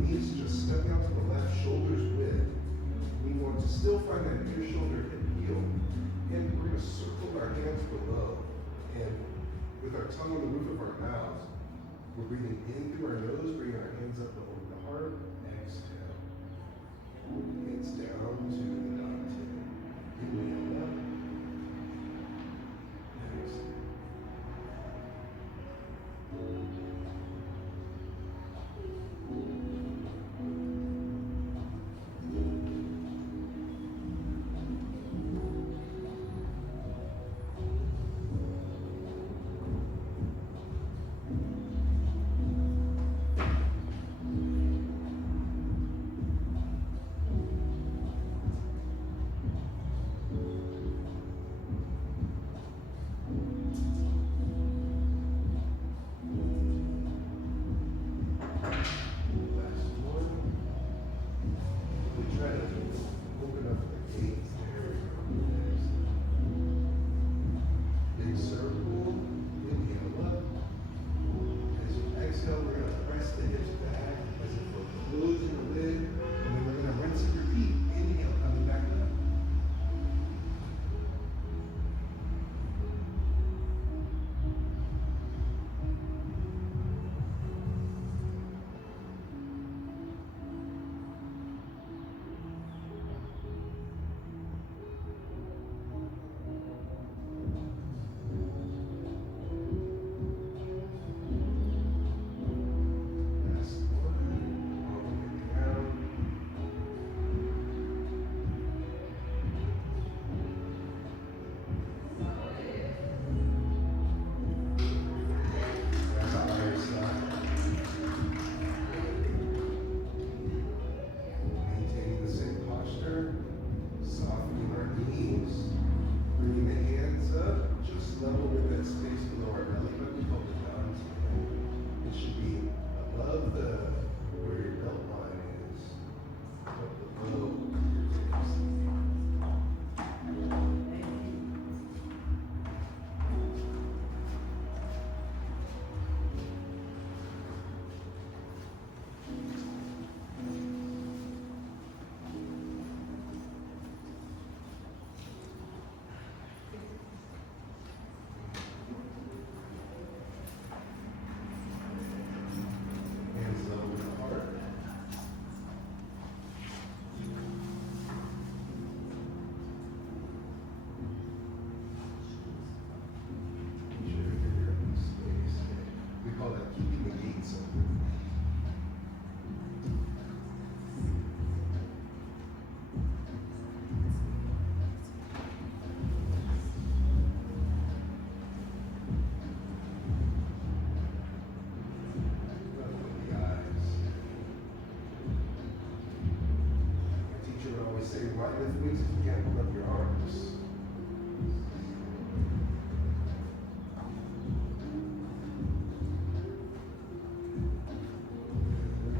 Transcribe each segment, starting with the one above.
knees, just stepping out to the left, shoulders width. We want to still find that near shoulder hip heel. And we're going to circle our hands below. And with our tongue on the roof of our mouths, we're breathing in through our nose, bringing our hands up over the heart. Exhale. Hands down to the dantian. Inhale up. Exhale. Lift weights if you can't hold up your arms.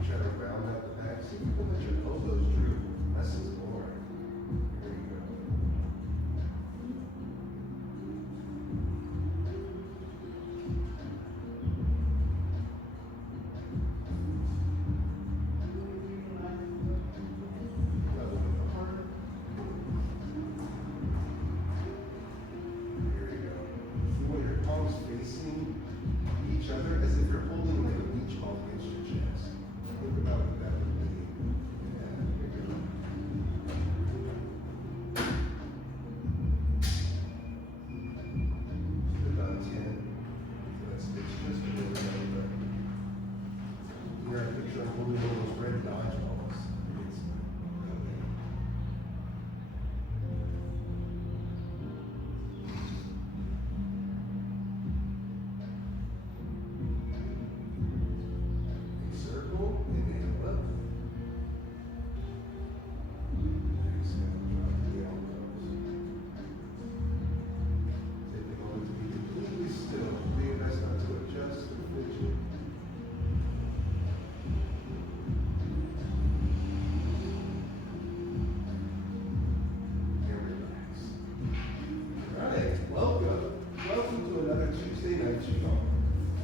Try to round out the back. See if you can let your elbows droop. Less is more. There you go.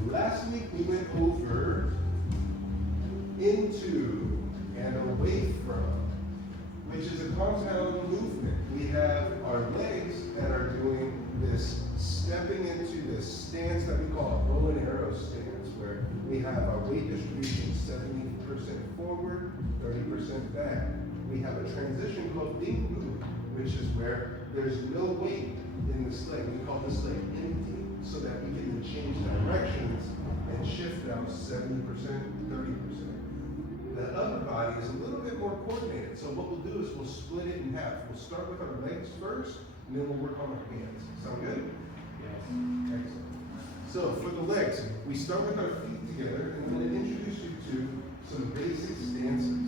Last week we went over into, and away from, which is a compound movement. We have our legs that are doing this, stepping into this stance that we call a bow and arrow stance, where we have our weight distribution 70% forward, 30% back. We have a transition called Gongbu, which is where there's no weight in this leg. We call this leg empty, so that we can change directions and shift now 70%, 30%. The upper body is a little bit more coordinated. So what we'll do is we'll split it in half. We'll start with our legs first, and then we'll work on our hands. Sound good? Yes. Excellent. So for the legs, we start with our feet together, and I'm going to introduce you to some basic stances.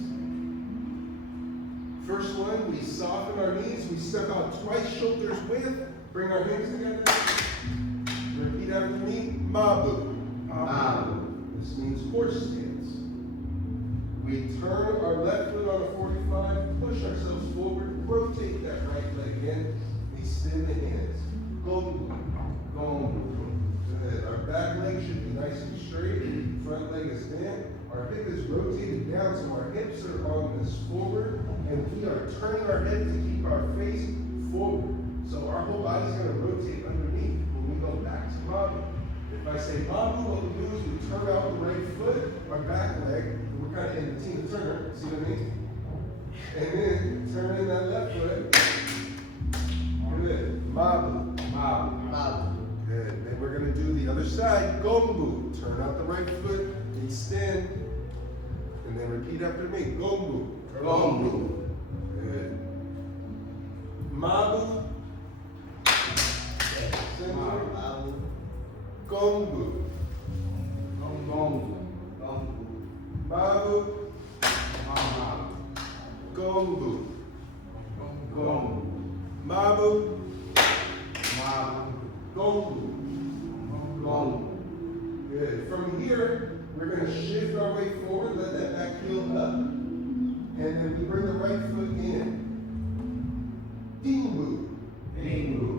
First one, we soften our knees. We step out twice, shoulders width. Bring our hands together. Repeat after me. Mabu. Mabu. This means horse stance. We turn our left foot on a 45, push ourselves forward, rotate that right leg in, extend the hands. Gongbu, gongbu. Good. Our back leg should be nice and straight, front leg is bent, our hip is rotated down so our hips are on this forward, and we are turning our head to keep our face forward. So our whole body's going to rotate underneath when we go back to Mabu. If I say Mabu, what we do is we turn out the right foot, our back leg, we're kind of in the Tina Turner, see what I mean? And then turn in that left foot. Good. Mabu. Mabu. Mabu. Good. Then we're going to do the other side, Gongbu. Turn out the right foot, extend, and then repeat after me. Gongbu. Gongbu. Good. Mabu. Mabu. Gongbu. Gongbu. Mabu. Gongbu. Gongbu. Mabu. Gongbu. Gongbu. Good. From here, we're going to shift our way forward, let that back heel up, and then we bring the right foot in. Gongbu. Gongbu.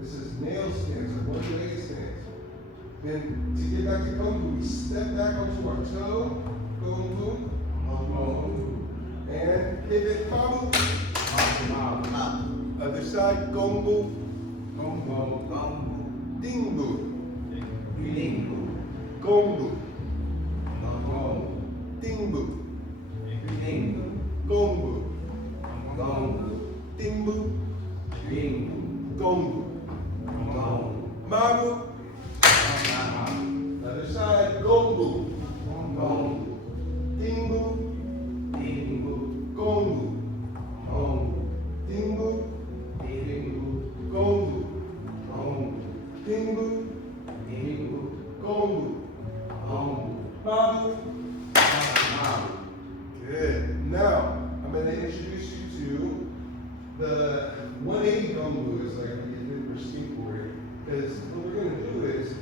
This is nail stance or one-legged stance. Then to get back to Gongbu, we step back onto our toe. Gongbu. Gongbu. And pivot. Mabu. Mabu. Other side. Gongbu. Gongbu. Gongbu. Dingbu. Dingbu. Gongbu. Gongbu. Dingbu. Dingbu. Gongbu. Gongbu. Dingbu. Dingbu. Gongbu. Gongbu. Mabu. Other side. Gongbu. Gongbu. Dingbu. Dingbu. Gongbu. Gongbu. Dingbu. Dingbu. Gongbu. Gongbu. Dingbu. Dingbu. Gongbu. Gongbu. Mabu. Mabu. Good. Now, I'm going to introduce you to the 180 Gongbu, is like we did for skateboarding. Because what we're going to do is,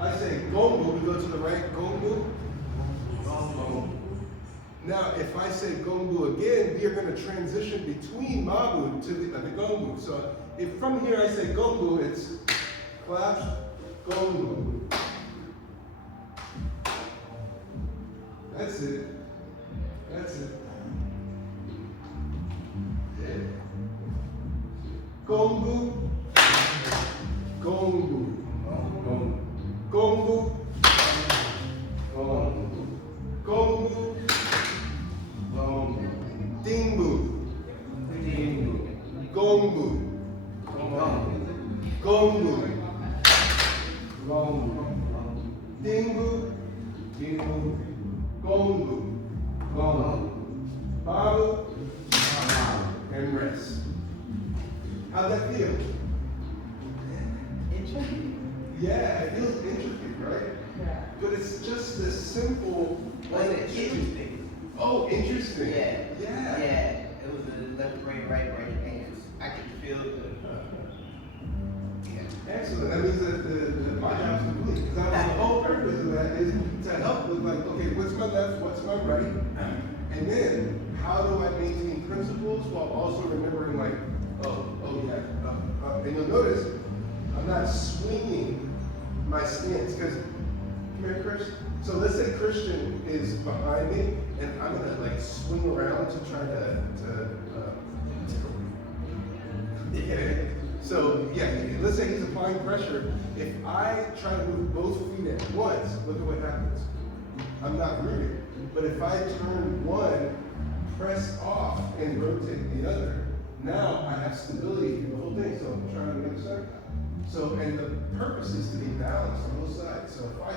I say Gongbu, we go to the right, Gongbu. Gongbu. Now, if I say Gongbu again, we are going to transition between Mabu to the Gongbu. So, if from here I say Gongbu, it's clap, Gongbu. That's it. That's it. Yeah. Gongbu. Gongbu. Gongbu. Gongbu. Gongbu. Gongbu. Gongbu. Dingbu. Dingbu. Gongbu. Gongbu. Gongbu. Gongbu. Dingbu. Dingbu. Gongbu. Gongbu. Mabu. And rest. How'd that feel? Intricate. Yeah, it feels intricate, right? Yeah. But it's just this simple. Was it interesting? Oh, interesting. Yeah. Yeah. Yeah. It was the left brain, right brain hands. I could feel the. Yeah. Excellent. That means that my job's complete. Because the whole purpose of that is to help with like, okay, what's my left, what's my right, and then how do I maintain principles while also remembering like, oh yeah. And you'll notice I'm not swinging my stance because Come here, Chris. So let's say Christian is behind me, and I'm gonna like swing around to try to yeah. So yeah, let's say he's applying pressure. If I try to move both feet at once, look at what happens. I'm not rooting. But if I turn one, press off, and rotate the other, now I have stability through the whole thing. So I'm trying on the other side. So, and the purpose is to be balanced on both sides. So if I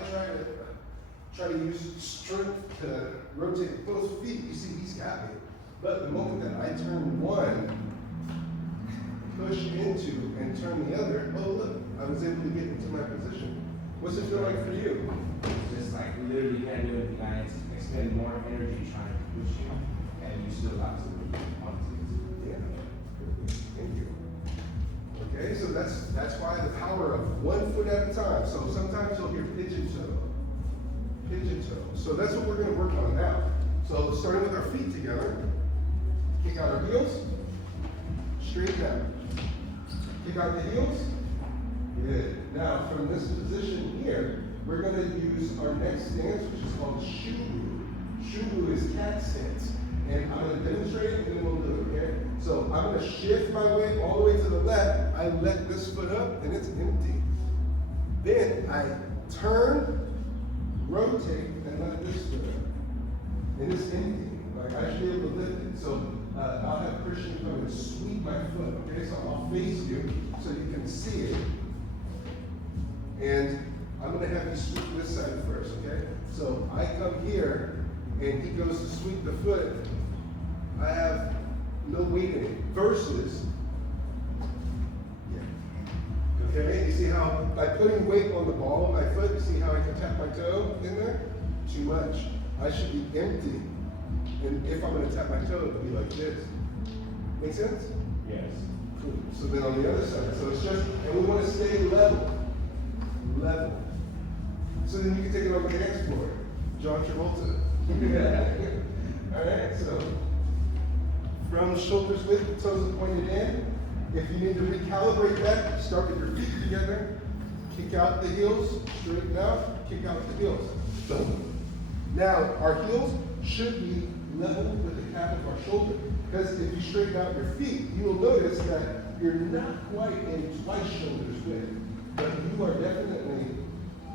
try to use strength to rotate both feet, you see he's got me. But the moment that I turn one, push into and turn the other, oh look, I was able to get into my position. What's it feel like for you? It's just like literally can't do anything. I expend more energy trying to push you, and you still got to want to. Yeah. Thank you. Okay, so that's why the power of 1 foot at a time. So sometimes you'll hear pigeon toe. Pigeon toe. So that's what we're going to work on now. So starting with our feet together, kick out our heels, straight down. Kick out the heels. Good. Now from this position here, we're going to use our next stance, which is called Shubu. Shubu is cat stance. And I'm going to demonstrate it and then we'll do it, okay? So I'm going to shift my weight all the way to the left. I let this foot up and it's empty. Then I turn, rotate, and let this foot up. And it's empty. Like I should be able to lift it. So I'll have Christian come and sweep my foot, okay? So I'll face you so you can see it. And I'm going to have you sweep this side first, okay? So I come here, and he goes to sweep the foot. I have no weight in it. Versus, yeah. Okay, you see how by putting weight on the ball of my foot, you see how I can tap my toe in there? Too much. I should be empty. And if I'm going to tap my toe, it'll be like this. Make sense? Yes. Cool. So then on the other side, so it's just, and we want to stay level. Level. So then you can take it on the dance floor. John Travolta. Alright, so from shoulders width, toes pointed in. If you need to recalibrate that, start with your feet together. Kick out the heels, straighten out, kick out the heels. Boom. Now, our heels should be level with the cap of our shoulder. Because if you straighten out your feet, you will notice that you're not quite in twice shoulders width. But you are definitely,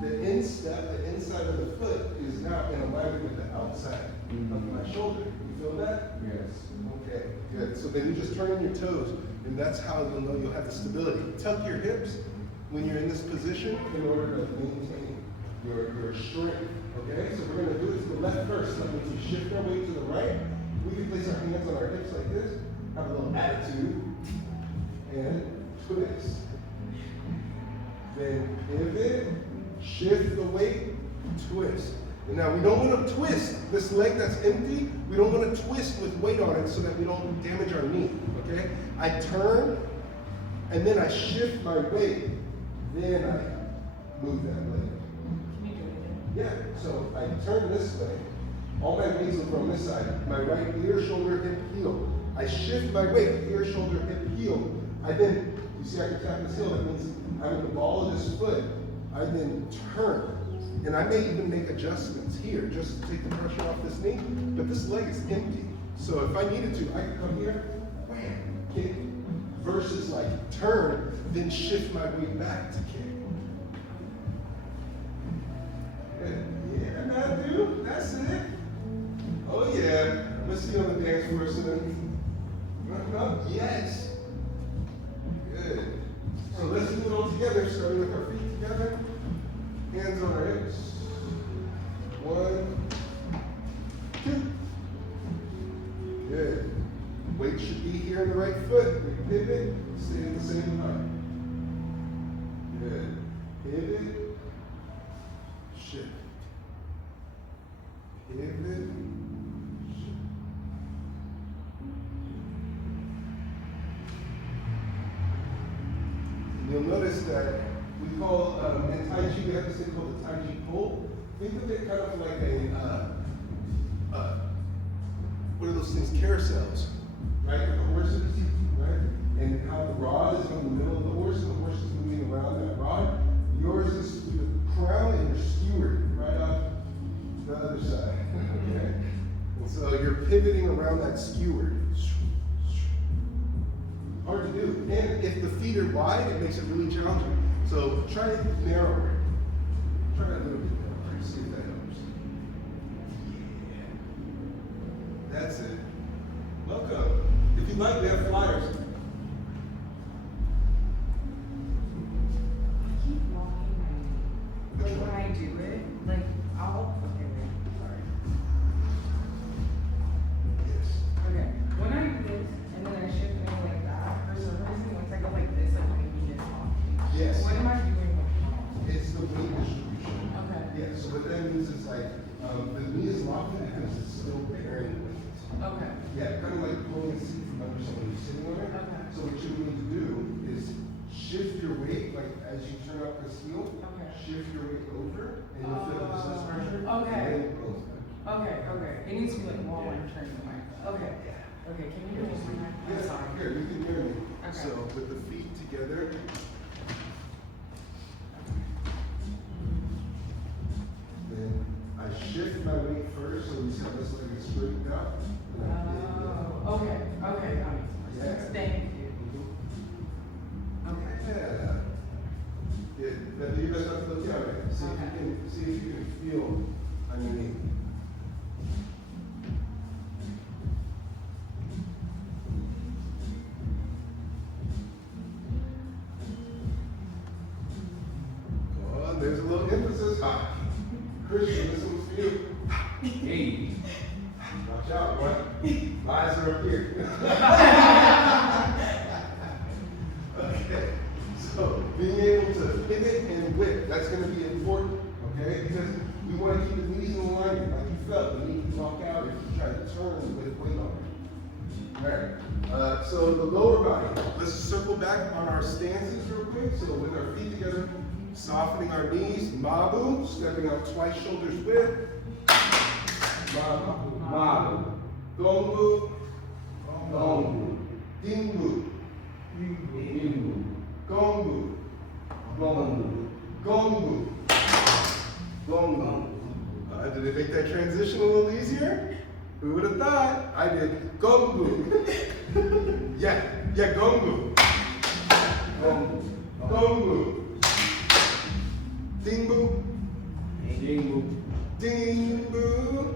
the instep, the inside of the foot is now in alignment with the outside of my shoulder. You feel that? Yes. Okay, good. So then you just turn in your toes, and that's how you'll know you'll have the stability. Tuck your hips when you're in this position in order to maintain your strength. Okay, so we're going to do it to the left first. That means we shift our weight to the right. We can place our hands on our hips like this, have a little attitude, and twist. Then pivot, shift the weight, twist. And now we don't want to twist this leg that's empty. We don't want to twist with weight on it so that we don't damage our knee, okay? I turn, and then I shift my weight. Then I move that leg. Yeah, so I turn this way. All my weights are from this side. My right ear, shoulder, hip, heel. I shift my weight, ear, shoulder, hip, heel. I then, you see I can tap this heel, that means I'm in the ball of this foot. I then turn. And I may even make adjustments here just to take the pressure off this knee, but this leg is empty. So if I needed to, I could come here, wham, kick, versus like turn, then shift my weight back to kick. Good. Yeah, Matthew, that's it. Oh yeah, let's see you on the dance floor soon. Yes. Good. So let's do it all together, starting with our feet together. Hands on our hips. 1, 2. Good. Weight should be here in the right foot. We pivot, stay at the same height. Good. Pivot, shift. Pivot, shift. You'll notice that we call, in Tai Chi, we have this thing called the Taiji Pole. Think of it kind of like what are those things, carousels, right? The horses, right? And how the rod is in the middle of the horse, and the horse is moving around that rod. Yours is the crown and your skewer, right? pivoting around that skewer. Hard to do. And if the feet are wide, it makes it really challenging. So try it narrower. Try that a little bit narrower. See if that helps. Yeah. That's it. Welcome. If you'd like, we have flyers. Keep locking my knee. Like when I do it, like I'll okay, wait, sorry. Yes. Okay. When I do this and then I shift my like that, for some reason once I go like this, like my knee is off. Yes. What am I doing with it? It's the weight distribution. Okay. Yeah, so what that means is like, the knee is locking because it's still bearing weight. Okay. Yeah, kind of like pulling a seat from under someone who's sitting on it. Okay. So what you need to do is shift your weight, like as you turn up this heel, Okay. shift your weight over, and you'll feel the resistance pressure. Okay. And then it goes back. Okay, okay. It needs to be like while I'm turning my okay. Okay, can you hear me? I'm Yeah, sorry. here, you can hear me. Okay. So with the feet together. Then I shift my weight first, so we set this leg is straight out. Oh, okay, okay, got it. Yeah. Thank you. Okay. Yeah. Yeah, but you best not to look down there. See if you can feel underneath. Oh, there's a little emphasis. Ha. Christian, this one's for you. Hey. Watch out, boy. Lies are up here. Okay. So being able to pivot and whip, that's going to be important, okay? Because we want to keep the knees in alignment, like you felt. The knee can walk out if you try to turn with weight on it. All right. So the lower body. Let's circle back on our stances real quick. So with our feet together, softening our knees. Mabu, stepping out twice, shoulders width. Mabu. Mabu. Gongbu. Gongbu. Gingbu. Gongbu. Gongbu. Gongbu. Gongbu. Gongbu. Did it make that transition a little easier? Who would have thought? I did. Gongbu. Yeah, Gongbu. Gongbu. Gongbu. Dingbu. Gongbu. Dingbu.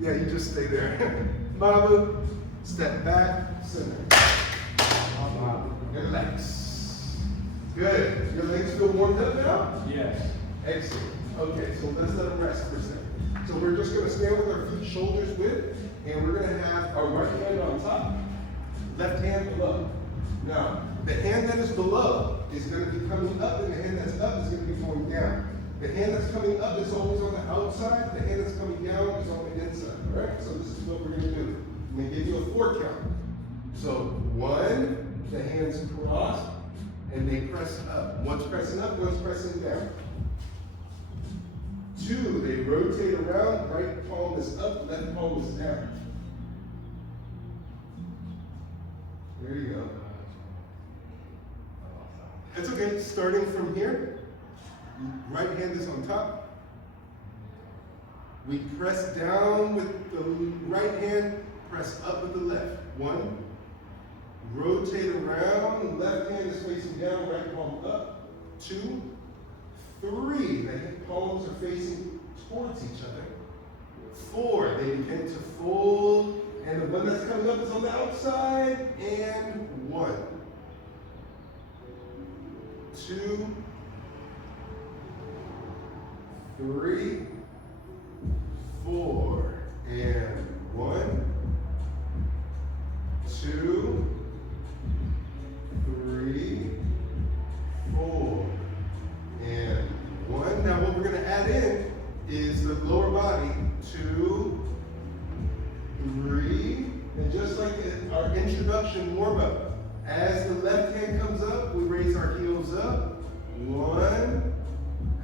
Yeah, you just stay there. Mabu. Step back. Center. Relax. Good. Your legs feel warmed up now? Yes. Excellent. Okay, so let's let them rest for a second. So we're just going to stand with our feet shoulders width, and we're going to have our right hand on top, left hand below. Now, the hand that is below is going to be coming up, and the hand that's up is going to be going down. The hand that's coming up is always on the outside. The hand that's coming down is on the inside. All right? So this is what we're going to do. I'm going to give you a 4 count. So 1, the hands cross, and they press up. One's pressing up, one's pressing down. 2, they rotate around, right palm is up, left palm is down. There you go. It's okay, starting from here, right hand is on top. We press down with the right hand, press up with the left. 1, rotate around, left hand is facing down, right palm up. 2, 3, the palms are facing towards each other. 4, they begin to fold, and the one that's coming up is on the outside, and 1, 2, 3, 4, and 1, 2, 3, 4, and 1. Now what we're going to add in is the lower body. 2, 3, and just like in our introduction warm-up, as the left hand comes up, we raise our heels up. 1.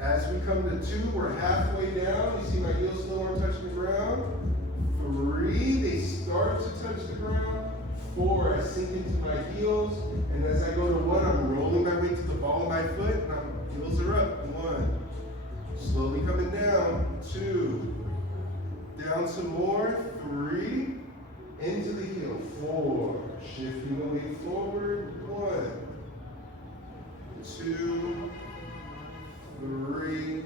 As we come to 2, we're halfway down. You see my heels still aren't touching the ground. 3, they start to touch the ground. 4, I sink into my heels. And as I go to 1, I'm rolling my way to the ball of my foot. And my heels are up. 1. Slowly coming down. 2. Down some more. 3, into the heel, 4, shifting the weight forward, 1, 2, 3,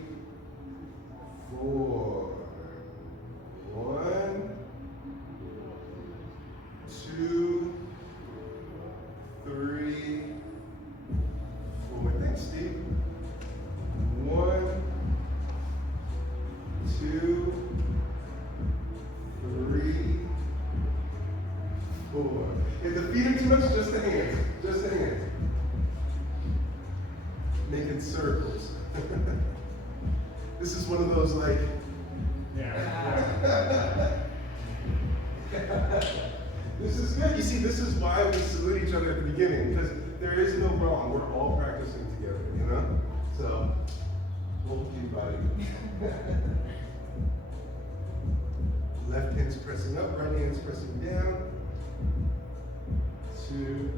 4, 1, 2, 3, 4. Thanks, Steve. 1, 2, 3, 4. If the feet are too much, just the hands. Just the hands. Making circles. This is one of those like. Yeah. This is good. You see, this is why we salute each other at the beginning, because there is no wrong. We're all practicing together, you know? So, hold you, buddy. Left hand's pressing up, right hand's pressing down. 2,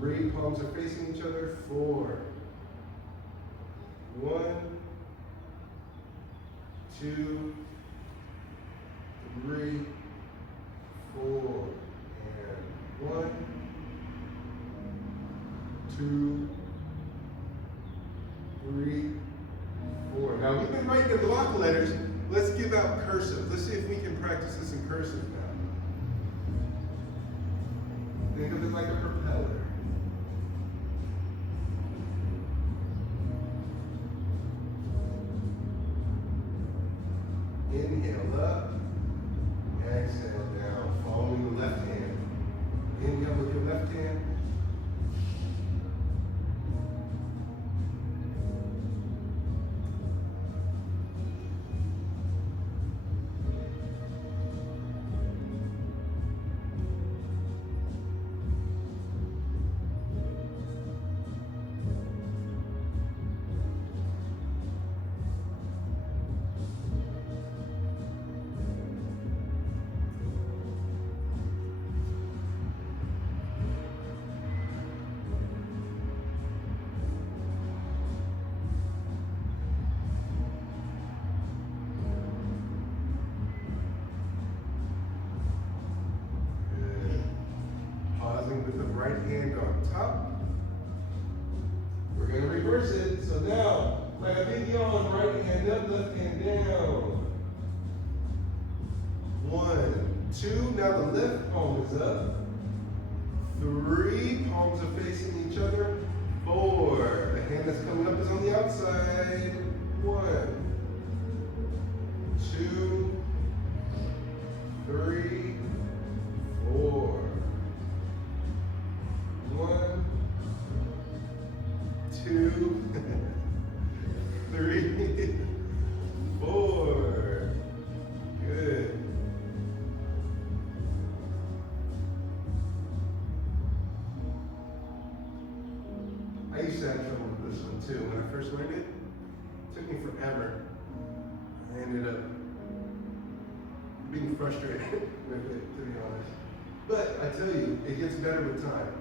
3, palms are facing each other. 4, 1, 2, 3, 4, and 1, 2, 3, 4. Now we've been writing the block letters. Let's give out cursive. Let's see if we can practice this in cursive now. Think of it like a propeller. Inhale up, exhale down, following the left hand. Inhale with your left hand. With the right hand on top. We're going to reverse it. So now, like a big yawn, right hand up, left hand down. 1, 2, now the left palm is up. 3, palms are facing each other. 4, the hand that's coming up is on the outside. 1, 2, 3, 4. 1, 2, 3, 4. Good. I used to have trouble with this one too. When I first learned it took me forever. I ended up being frustrated with it, to be honest. But I tell you, it gets better with time.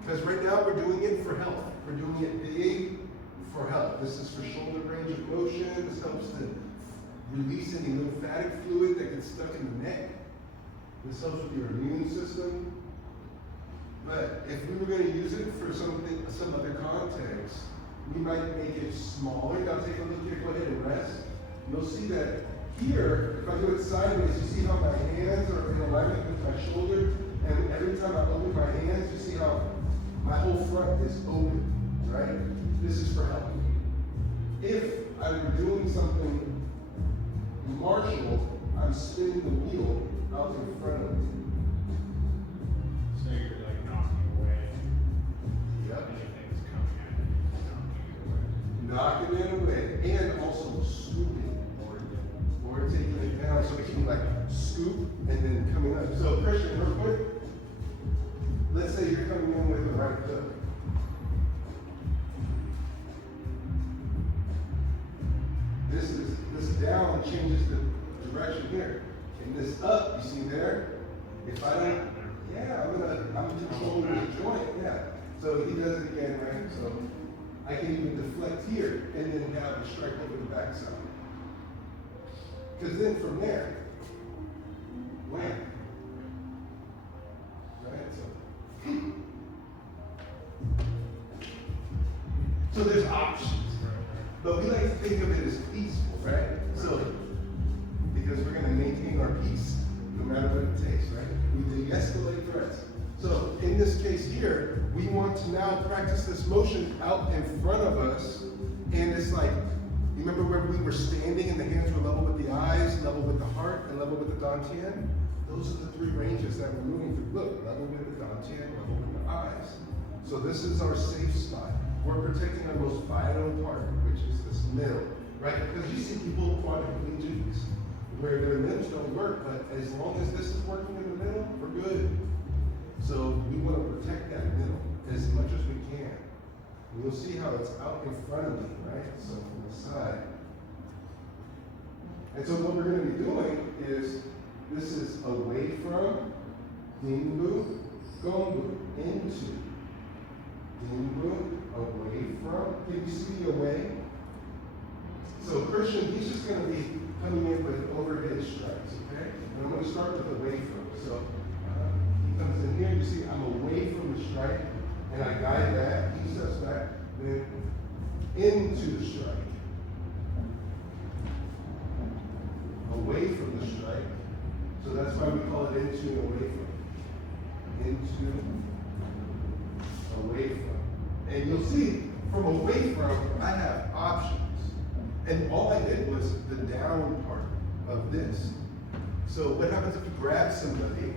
Because right now we're doing it for health. We're doing it big for health. This is for shoulder range of motion. This helps to release any lymphatic fluid that gets stuck in the neck. This helps with your immune system. But if we were going to use it for some other context, we might make it smaller. Now take a look here. Go ahead and rest. You'll see that here, if I do it sideways, you see how my hands are in alignment with my shoulder. And every time I open my hands, you see how my whole front is open, right? This is for health. If I were doing something martial, I'm spinning the wheel out in front of me. So you're like knocking away. Yep. Anything that's coming at you, knocking it away. Knocking it away. And also swooping. Or taking it down so it can like scoop and then coming up. So Christian, real quick. Let's say you're coming in with the right hook. This down changes the direction here. And this up, you see there? If I don't, yeah, I'm controlling the joint, yeah. So he does it again, right? So I can even deflect here and then have a strike over the backside. Because then from there, think of it as peaceful, right? So, because we're gonna maintain our peace, no matter what it takes, right? We de-escalate threats. So, in this case here, we want to now practice this motion out in front of us, and it's like, you remember where we were standing and the hands were level with the eyes, level with the heart, and level with the dantian? Those are the three ranges that we're moving through. Look, level with the dantian, level with the eyes. So this is our safe spot. We're protecting our most vital part, which is this middle, right? Because you see people quadriplegics where their limbs don't work, but as long as this is working in the middle, we're good. So we want to protect that middle as much as we can. And you'll see how it's out in front of me, right? So from the side. And so what we're going to be doing is, this is away from, Gongbu, Gongbu, into, Gongbu, away from. Can you see the away? So Christian, he's just going to be coming in with overhead strikes, okay? And I'm going to start with away from. So he comes in here, you see I'm away from the strike, and I guide that, he steps back, then into the strike. Away from the strike. So that's why we call it into and away from. Into, away from. And you'll see, from away from, I have options. And all I did was the down part of this. So what happens if you grab somebody?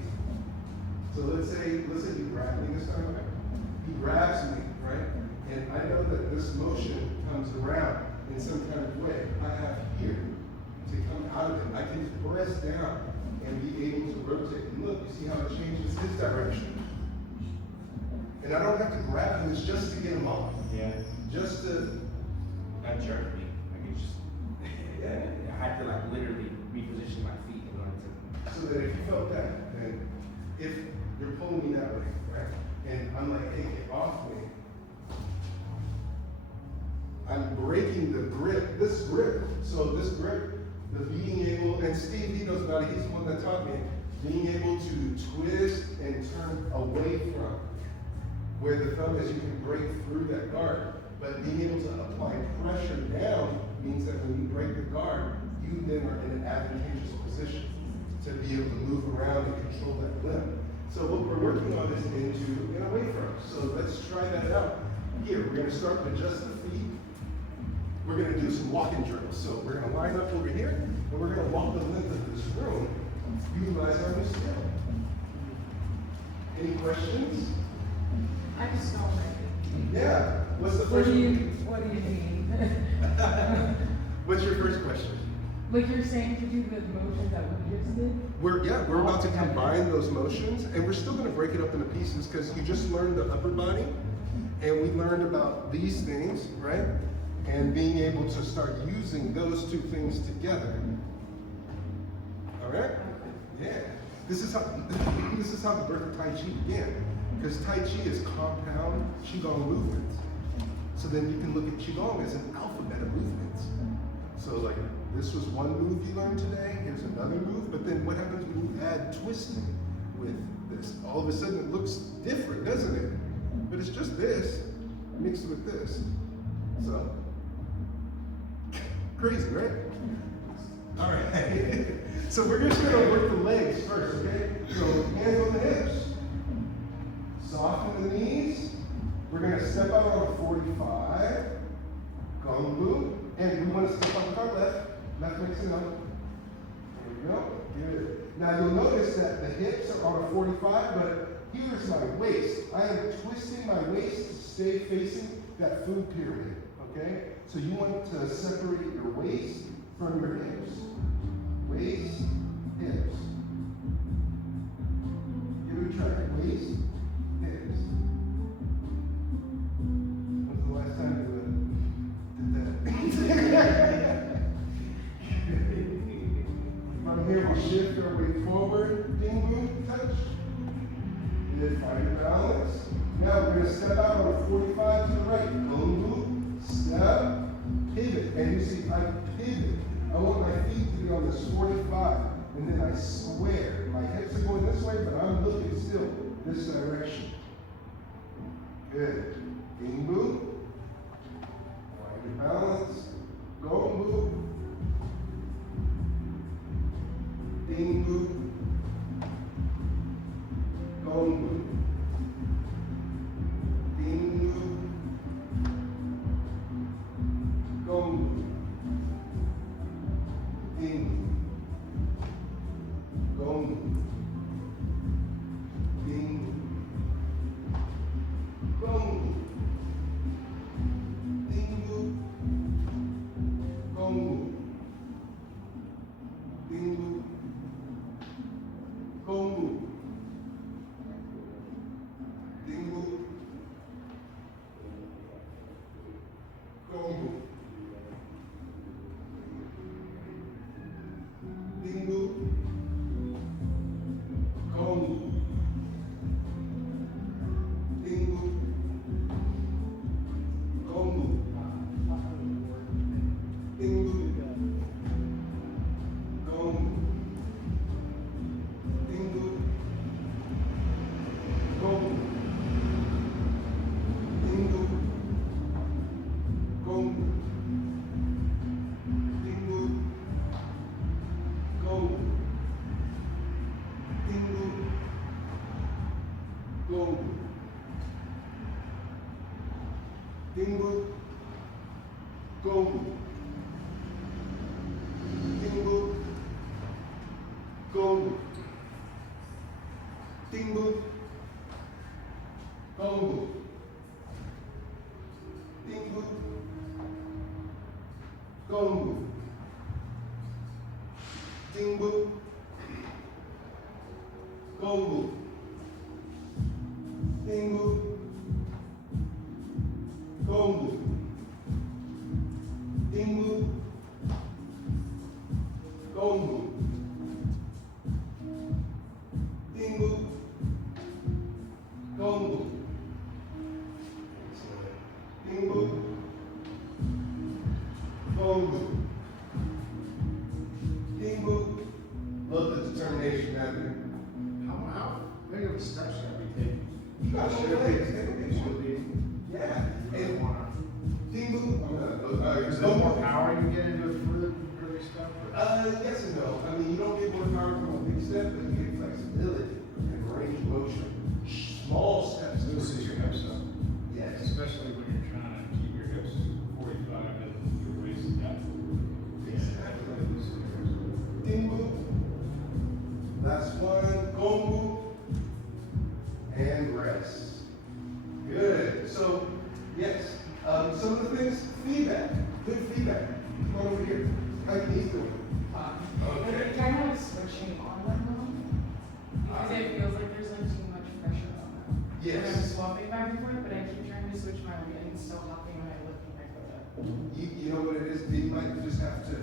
So let's say you grab me this time, right? He grabs me, right? And I know that this motion comes around in some kind of way. I have here to come out of it. I can press down and be able to rotate. And look, you see how it changes his direction. And I don't have to grab him, it's just to get him off. Yeah. Just to, That jerked me. Like it just, yeah. I had to like literally reposition my feet in order to. so that if you felt that, then if you're pulling me that way, right? And I'm like, hey, get off me. I'm breaking the grip, this grip. So this grip, the being able, and Steve, he knows about it, he's the one that taught me, being able to twist and turn away from. Where the thumb is, you can break through that guard. But being able to apply pressure down means that when you break the guard, you then are in an advantageous position to be able to move around and control that limb. So what we're working on is into and away from. So let's try that out. Here, we're gonna start with just the feet. We're gonna do some walking drills. So we're gonna line up over here, and we're gonna walk the length of this room, utilize our new skill. Any questions? I just don't like it. Yeah. What's the What first do you one? mean? What's your first question? Like you're saying to do the motions that we just did? We're about to combine those motions, and we're still gonna break it up into pieces because you just learned the upper body, and we learned about these things, right? And being able to start using those two things together. All right? Yeah. This is how the birth of Tai Chi began. Because Tai Chi is compound Qigong movements. So then you can look at Qigong as an alphabet of movements. So like, this was one move you learned today, here's another move, but then what happens when you add twisting with this? All of a sudden it looks different, doesn't it? But it's just this, mixed with this. So, crazy, right? All right. So we're just gonna work the legs first, okay? So hands on the hips. Soften the knees. We're gonna step out on a 45. Gongbu. And we want to step up with our left. Left makes a note. There we go. Good. Now you'll notice that the hips are on a 45, but here's my waist. I am twisting my waist to stay facing that food pyramid. Okay? So you want to separate your waist from your hips. Waist, hips. Give it a try. Waist, hips. When's the last time you did that? From here, we'll shift our way forward. Gongbu, touch. Good, find your balance. Now we're going to step out on a 45 to the right. Gongbu, step, pivot. And you see, I pivot. I want my feet to be on this 45. And then I square. My hips are going this way, but I'm looking still this direction. Good. Gongbu. Find your balance. Go Gongbu. Dingbu. Gongbu. Dingbu. Gongbu. Dingbu. Gongbu. Dingbu. Gongbu. Dingbu. Gongbu. Dingbu. Gongbu. Dingbu. Gongbu. Dingbu. Gongbu. Dingbu. Gongbu. Dingbu. Gongbu. Dingbu. Gongbu. Dingbu. Gongbu. Dingbu. Gongbu. Dingbu. Gongbu. Dingbu. Gongbu. Dingbu. Gongbu. Dingbu. Gongbu. Dingbu. Gongbu. Dingbu. Love the determination out there. How big of a step should we take? You got to share it. Yeah. And Dingbu. Is there more power you get into a further step? Yes and no. I mean, you don't get more power from a big step, but you get flexibility and range of motion. Small steps. Looses your hips up. Yes. Especially when you're trying to keep your hips 45 and your waist down. Exactly. Dingbu. Last one. Gongbu. And rest. Good. So, yes. Some of the things, feedback. Good feedback. Come on over here. How you knees doing? Like, kind of like switching on them though. Because it feels like there's like too much pressure on them. Yes. And I'm swapping back and forth, but I keep trying to switch my weight and still hopping when I lift my foot up. You know what it is? You might just have to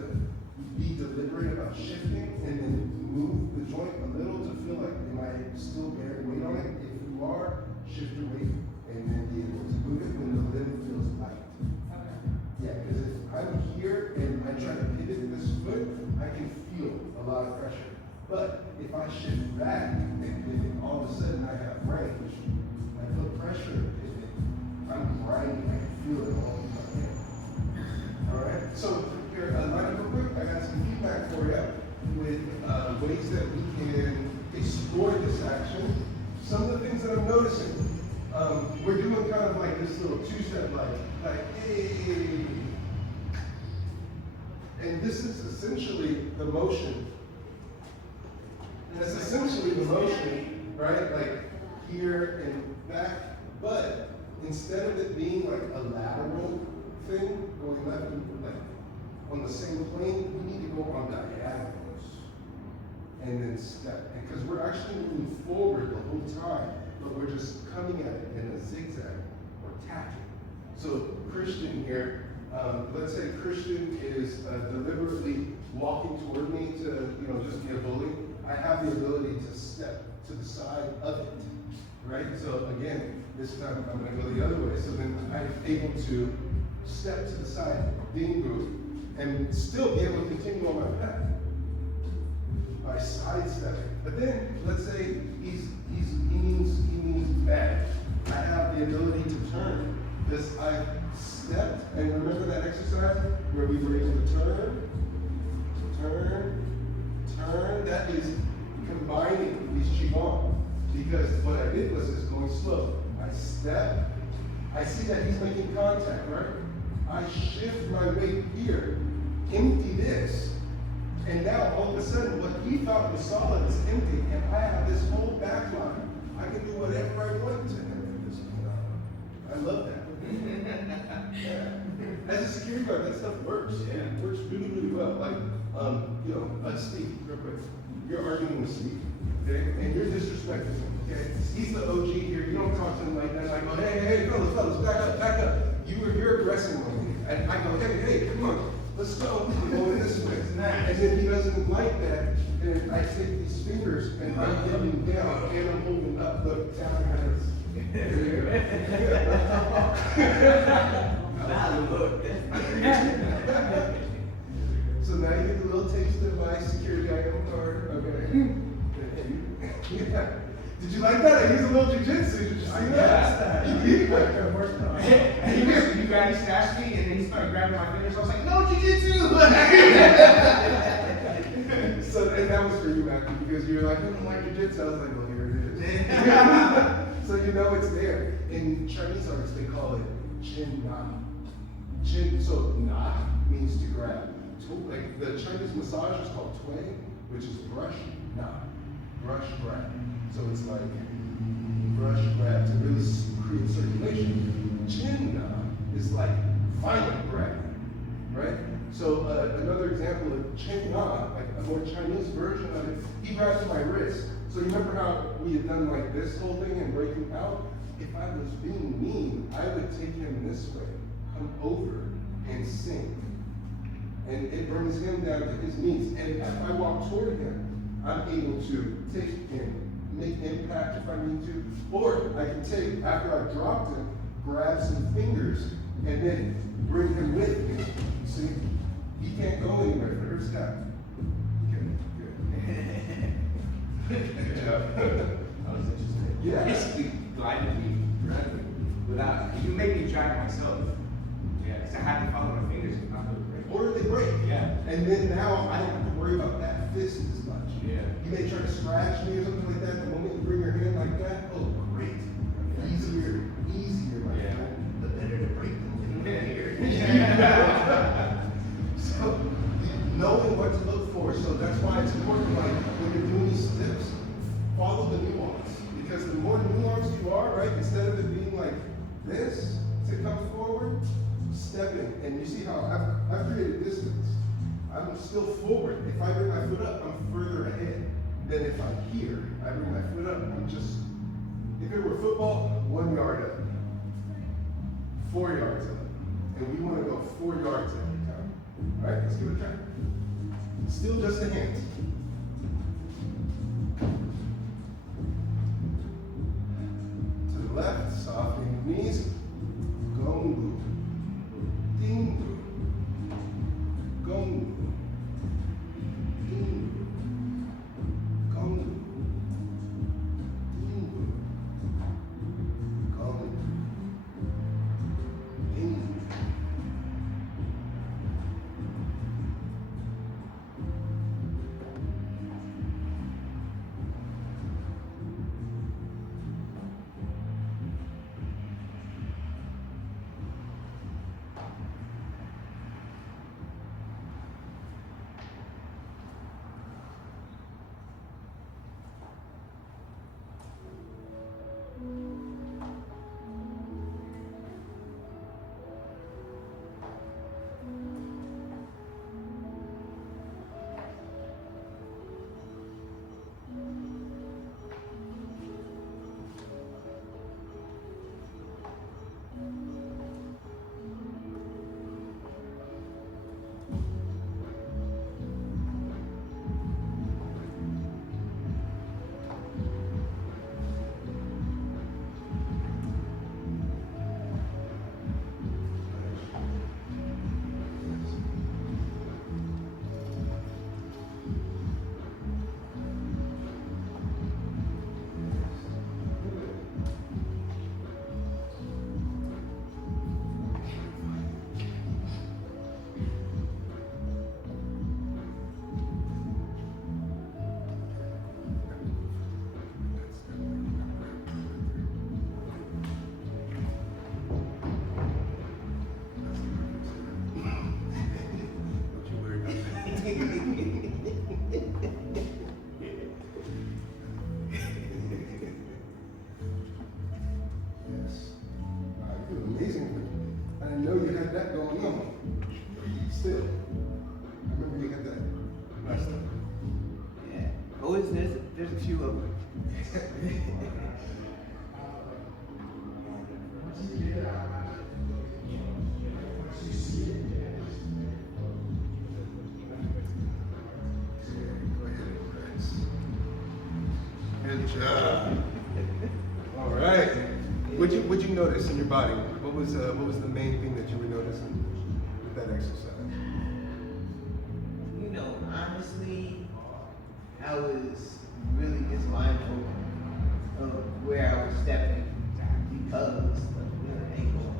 be deliberate about shifting and then move the joint a little to feel like, am I still bearing weight on it? If you are, shift your weight and then be able to move it when the limb feels light. Okay. Yeah, because if I'm here and I try to pivot this foot, I can feel a lot of pressure. But if I shift back and pivot, all of a sudden I have range. I put pressure in pivot, I'm grinding, I can feel it all in my hand. All right, so here, line up real quick. I got some feedback for you with ways that we can explore this action. Some of the things that I'm noticing, we're doing kind of like this little two-step, like, hey. And this is essentially the motion. That's essentially the motion, right? Like here and back. But instead of it being like a lateral thing, going left and like on the same plane, we need to go on diagonals. And then step. Because we're actually moving forward the whole time, but we're just coming at it in a zigzag or tacking. So Christian here, let's say Christian is deliberately walking toward me to, just be a bully. I have the ability to step to the side of it, right? So again, this time I'm gonna go the other way. So then I'm able to step to the side, Gongbu, and still be able to continue on my path by sidestepping. But then, let's say he means bad. I have the ability to turn because I stepped, and remember that exercise where we were able to turn. That is combining these Qigong. Because what I did was just going slow. I step, I see that he's making contact, right? I shift my weight here, empty this, and now all of a sudden what he thought was solid is empty, and I have this whole back line. I can do whatever I want to him. I love that. Yeah. as a security guard, that stuff works. Yeah. It works really, really well. Like, Steve, real quick. You're arguing with Steve, okay? And you're disrespecting him, okay? He's the OG here. You don't talk to him like that. I go, hey, fellas, back up. You're aggressing on me. And I go, hey, come on, let's go. We're going this way. And then he doesn't like that. And I take these fingers and I'm getting down and I'm holding up. Look, down hands. There you go. So now you get the little taste of my security item card. Okay. Yeah. Did you like that? I used a little jujitsu. Did you see that? You guys used to ask me, and then he started grabbing my fingers. I was like, no, jujitsu! So, and that was for you, Matthew, because you're like, I don't like jujitsu. I was like, well, here it is. So you know it's there. In Chinese arts, they call it chin na. Chin, so na means to grab. Like the Chinese massage is called tway, which is brush na. Brush grab. So it's like brush grab to really create circulation. Chin na is like violent grab, right? So another example of chin na, like a more Chinese version of it, he grabs my wrist. So you remember how we had done like this whole thing and break him out? If I was being mean, I would take him this way, come over and sink. And it brings him down to his knees. And if I walk toward him, I'm able to take him, make impact if I need to. Or I can take, after I've dropped him, grab some fingers and then bring him with me. See? He can't go anywhere for her step. Okay, good. Good job. That was interesting. Yeah. Basically, glided me without, you make me drag myself. Yeah, because I had to follow my fingers and not do it. Or they break. Yeah. And then now I don't have to worry about that fist as much. Yeah. You may try to scratch me or something like that. The moment you bring your hand like that, oh, great. Easier, my Yeah. friend. The better to break them. Yeah. So, knowing what to look for. So that's why it's important, like, when you're doing these steps, follow the nuance. Because the more nuanced you are, right, instead of it being like this to come forward, step in. And you see how I've created distance. I'm still forward. If I bring my foot up, I'm further ahead than if I'm here. I bring my foot up, I'm just, if it were football, 1 yard up, 4 yards up. And we want to go 4 yards every time. All right, let's give it a try. Still just the hands. To the left, softening the knees. Gongbu. Dingbu. Gongbu. Dingbu. Gongbu. Dingbu. Gongbu. Dingbu. a few of them. Good job. All right. What'd you notice in your body? What was the main thing that you were noticing with that exercise? You know, honestly, I was really just mindful of where I was stepping because of the ankle.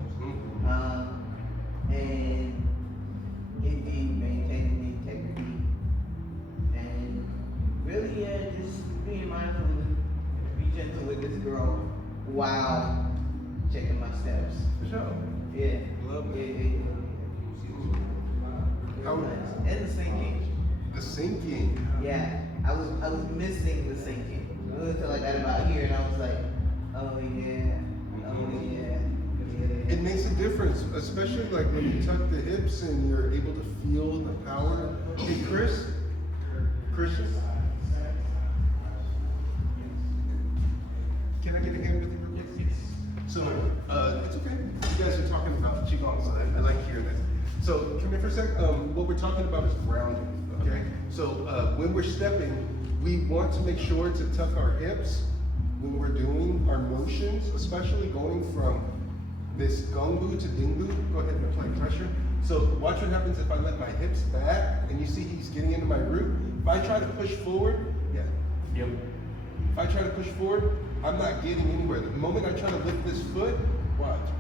And indeed maintaining the integrity. And really, just being mindful to be gentle with this girl while checking my steps. For sure. Yeah. Love it. How nice. And the sinking. The sinking. Yeah, I was missing the sinking. Until I got about here and I was like, oh yeah. It makes a difference, especially like when you tuck the hips and you're able to feel the power. Hey, Christian? Can I get a hand with you real quick? So, it's okay. You guys are talking about Qigong, so I like hearing that. So, come here for a sec. What we're talking about is grounding, okay? So, when we're stepping, we want to make sure to tuck our hips when we're doing our motions, especially going from this Gongbu to Dingbu. Go ahead and apply pressure. So, watch what happens if I let my hips back, and you see he's getting into my root. If I try to push forward, Yep. if I try to push forward, I'm not getting anywhere. The moment I try to lift this foot, watch.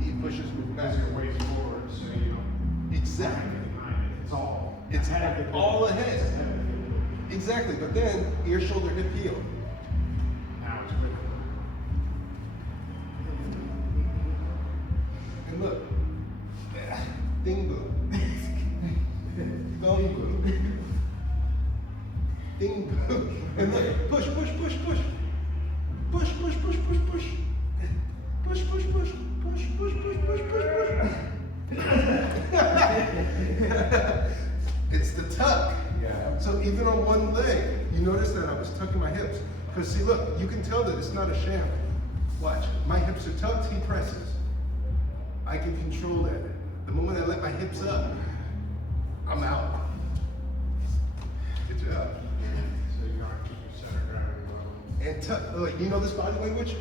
He pushes me back. Because your weight's forward, so you don't. Exactly. Behind it. It's ahead of the all foot. ahead. It's ahead of the foot. Exactly. But then ear, shoulder, hip, heel. Now it's with And look. Dingbu. Gongbu. Dingbu. And look. Push, push, push, push. Push, push, push, push, push. Push, push, push. Push, push, push, push, push, push. It's the tuck. Yeah. So even on one leg, you notice that I was tucking my hips. Because see, look, you can tell that it's not a sham. Watch, my hips are tucked, he presses. I can control that. The moment I let my hips up, I'm out. Good job. So you gotta keep your center gravity level. And tuck, like, you know this body language?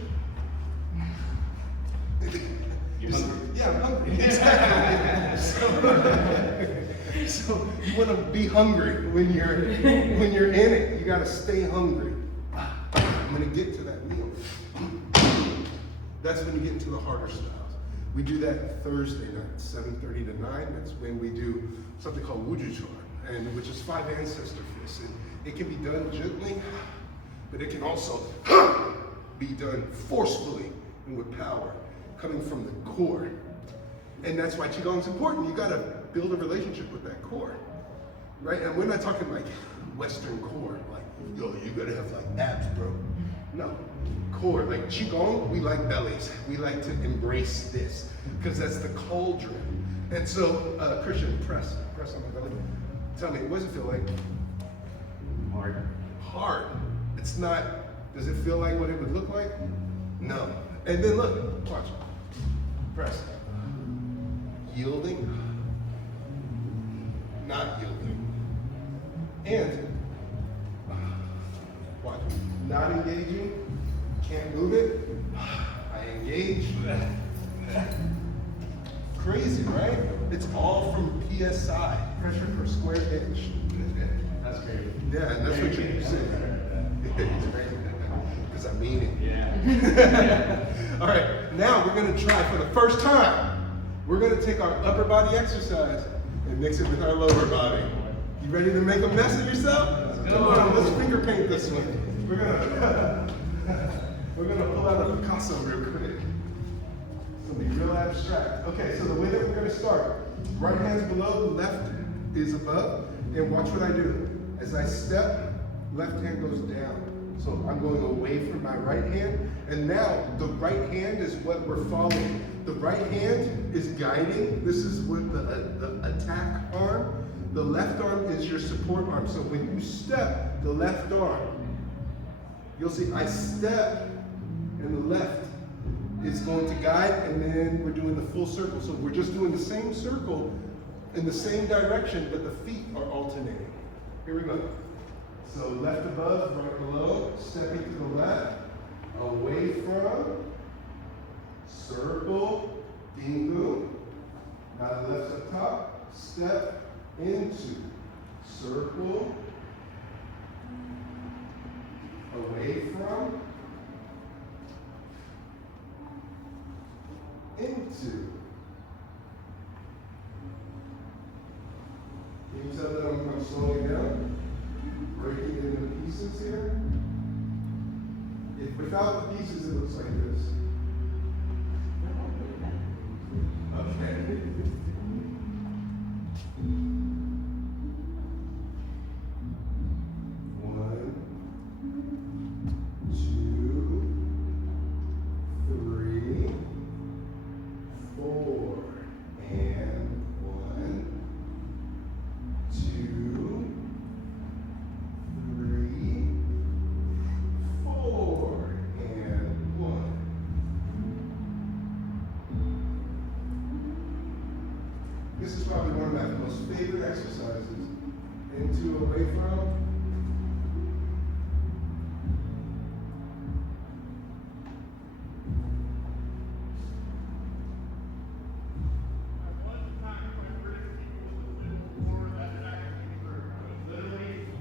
You hungry? Yeah, I'm hungry. Exactly. So you want to be hungry when you're in it. You got to stay hungry. I'm going to get to that meal. That's when you get into the harder styles. We do that Thursday night, 7:30 to 9. That's when we do something called Wujujhuan, and which is 5 ancestor fists. And it can be done gently, but it can also be done forcefully and with power, coming from the core. And that's why Qigong is important. You gotta build a relationship with that core, right? And we're not talking like Western core, like, yo, you gotta have like abs, bro. No, core, like Qigong, we like bellies. We like to embrace this, because that's the cauldron. And so, Christian, press on the belly. Tell me, what does it feel like? Hard. Hard. It's not, does it feel like what it would look like? No. And then look, watch. Press. Yielding. Not yielding. And watch. Not engaging. Can't move it. I engage. Crazy, right? It's all from PSI, pressure per square inch. That's crazy. Yeah, and that's what you're saying. Because I mean it. Yeah. All right, now we're gonna try for the first time. We're gonna take our upper body exercise and mix it with our lower body. You ready to make a mess of yourself? Come on, let's finger paint this one. We're gonna pull out a Picasso real quick. It's gonna be real abstract. Okay, so the way that we're gonna start, right hand's below, left is above, and watch what I do. As I step, left hand goes down. So I'm going away from my right hand, and now the right hand is what we're following. The right hand is guiding. This is with the attack arm. The left left arm is your support arm. So when you step, the left arm, you'll see I step and the left is going to guide, and then we're doing the full circle. So we're just doing the same circle in the same direction, but the feet are alternating. Here we go. So left above, right below, stepping to the left, away from, circle, dingu. Now the left's up top, step into, circle, away from, into. Can you tell that I'm slowing down? Breaking it into pieces here? If without the pieces, it looks like this. Okay. One, two, three, four, and one, two, three, four, and one. This is probably one of my most favorite exercises. Into, away from.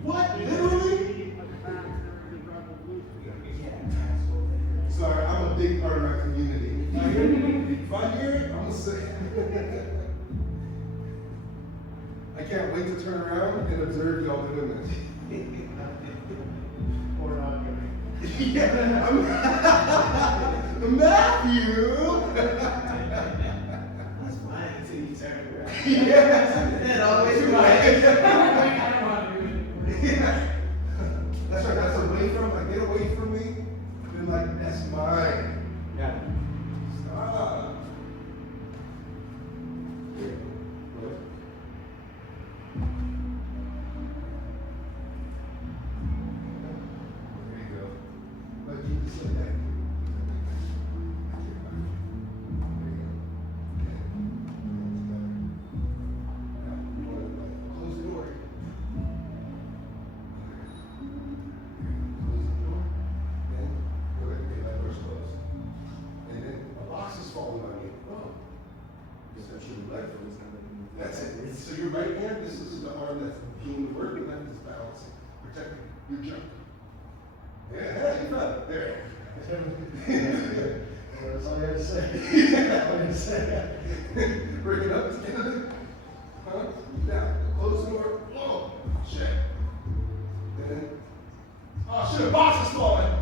What? Literally? Sorry, I'm a big part of my community. If I hear it, I'm gonna say. I can't wait to turn around and observe y'all doing this. Or not doing. Yeah, Matthew. That's fine until you turn around. Yes. That always Right. right. Yeah. That's right. That's away from. Like, get away from me. Then like that's mine. Yeah. Stop. Yeah. What? There you go. But you just like that. There you go. Okay. Now, you want to close the door. Close the door. Then go ahead and get that door's closed. And then a box is falling on you. Oh. That's it. So your right hand, this is the arm that's doing the work, and left is balancing, protecting your jump. Yeah, you got it. There. That's all I had to say. Bring it up, stand it. Huh? Now, close the door. Whoa, shit. Then, oh shit, a box is falling.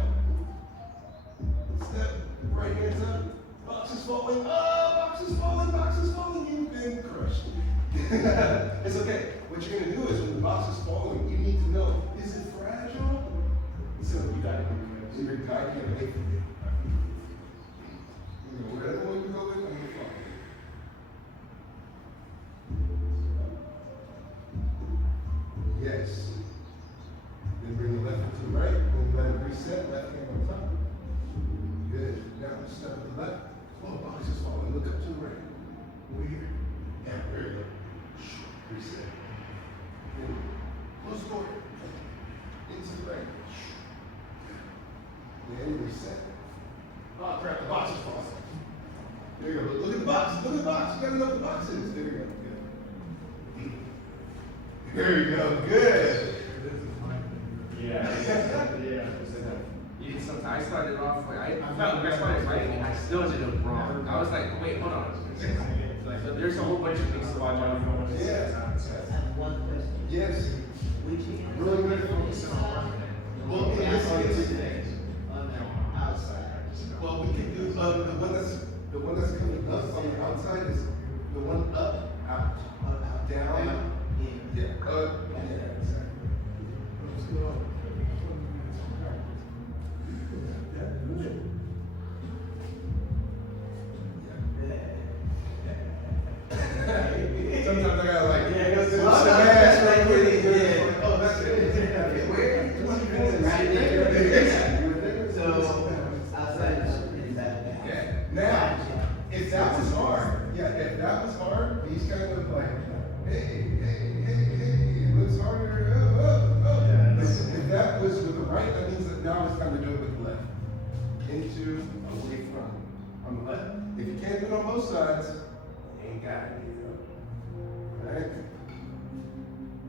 Step, right hand's up. Box is falling. Oh, box is falling, box is falling. You've been crushed. It's okay. What you're gonna do is when the box is falling, you need to know, is it fragile? So you got it. So your guy can't wait for you. Whatever one you go with, I'm gonna follow. Yes. Then bring the left foot to the right, then let it reset, left hand on top. Good. Now step to the left. Oh, box is falling. Look up to the right. Weird. Yeah, very good. Reset. Then close the door. Into the right. Then reset. Oh crap, the box is falling. There you go. Look at the box. Look at the box. You gotta know what the box is. There you go. Good. There you go. Good. Yeah. Even sometimes I started off like I started writing and I still did it wrong. I was like, wait, hold on. So there's a whole bunch of things to watch out for. Yeah. I have one question. Yes. Which hand? Really good. Well, in this case, On the outside. well, we can do the one that's coming up on the outside is the one up, out, down. Yeah. Yeah, exactly. Sometimes I gotta like, Yeah, go to the smash side. now it's time to do it with the left. Into, away from, on the left. If you can't do it on both sides, you ain't got it. Right?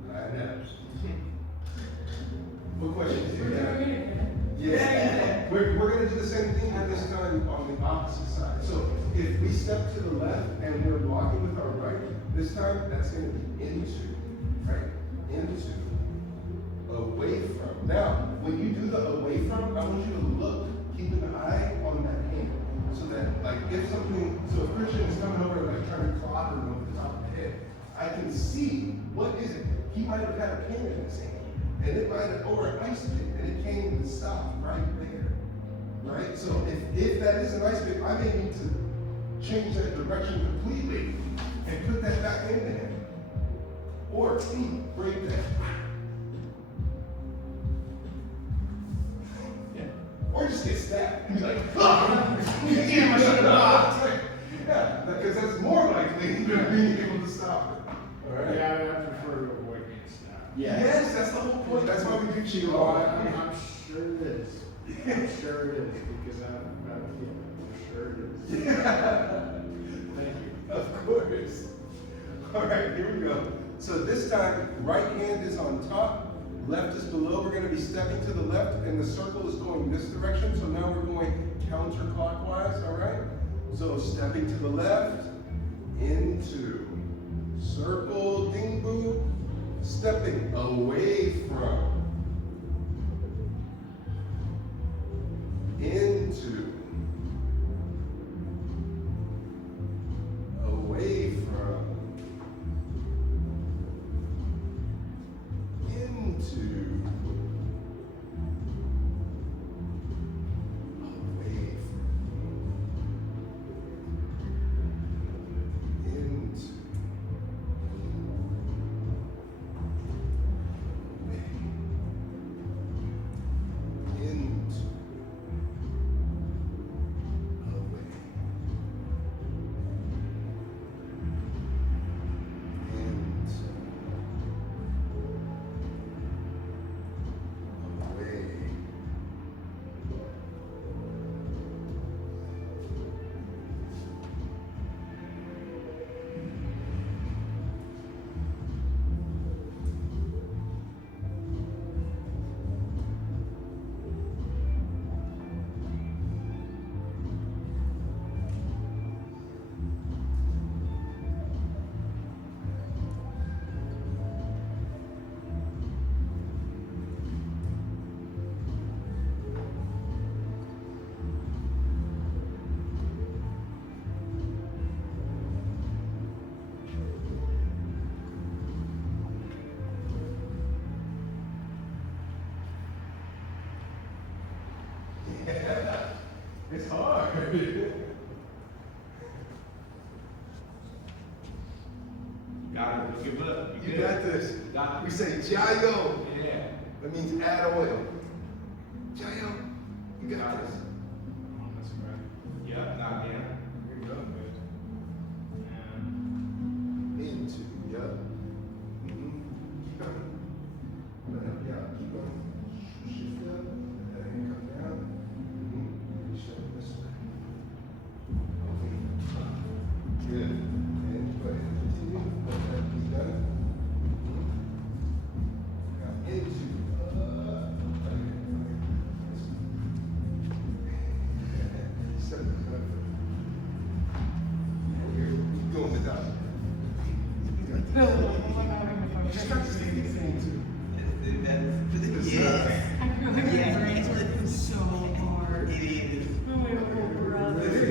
Line up. What questions do you We're have? doing it again. Yes. We're going to do the same thing this time on the opposite side. So if we step to the left and we're walking with our right, this time that's going to be into, right? Into, away from. Now, when you do the away from, I want you to look, keeping an eye on that hand. So that, like, if something, so if Christian is coming over and like trying to clobber him over the top of the head, I can see, what is it? He might have had a pen in his hand. And it might have, or an ice pick, and it came and stopped right there. Right? So if that is an ice pick, I may need to change that direction completely and put that back in him. Or break that. Yeah. Or just get stabbed. Be like, damn, I should have blocked. Yeah, because that's more likely than being able to stop it. All right. Yeah, I prefer to avoid being stabbed. Yes, that's the whole point. That's why we do Qigong. I'm sure it is. I'm sure it is, because I'm sure it is. Thank you. Of course. All right, here we go. So this time, right hand is on top, left is below. We're going to be stepping to the left, and the circle is going this direction. So now we're going counterclockwise, all right? So stepping to the left, into, circle, Gongbu, stepping away from, into, away from, into, away from, into, into, away, It's hard. Got it. Give up. You got this. Got it. We say Jayo. Yeah. That means add oil. Jayo. You got this. Oh, that's right. Yep. Not again. Here you go. And Into. Yep. Keep going. Yeah. Keep going. Shift up. Let that hand come down. Shift this way. Okay. Good. And go ahead and continue. Let that be done. Now into. Keep going without it. No, I'm having a fun. Just practice the thing too. Yes. I feel like Yeah. my brain's working so hard. It is. Oh, my whole breath. It is.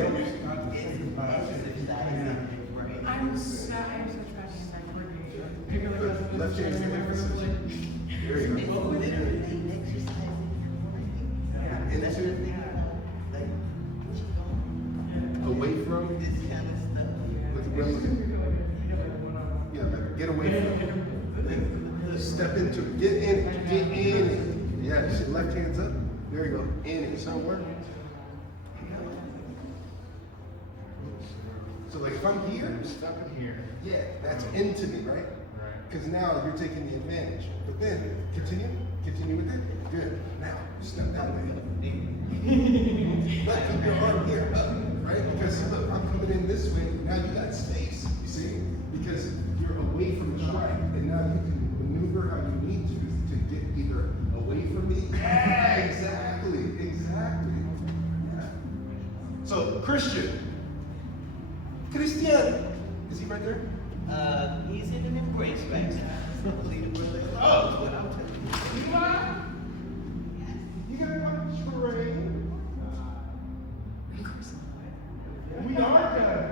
I'm such bad hand-eye coordination. I feel like that's the Left hand's the emphasis. There you go. Yeah. Into. Away from. Look at where I'm looking. Yeah, like, get away from. Then step into. Get in. Get in. Yeah, your left hand's up. There you go. In it. So work. So like if I'm here, step in here. yeah, that's into me, right? Right. Because now you're taking the advantage. But then continue with it. Good. Now step that way. but keep your arm here up, right? Because look, I'm coming in this way, now you got space, you see? Because you're away from the strike, and now you can maneuver how you need to get either away from me. Exactly. Yeah. So, Christian. Is he right there? He's in an embrace right now. Oh. What I'm telling you. You gotta watch terrain. We are done.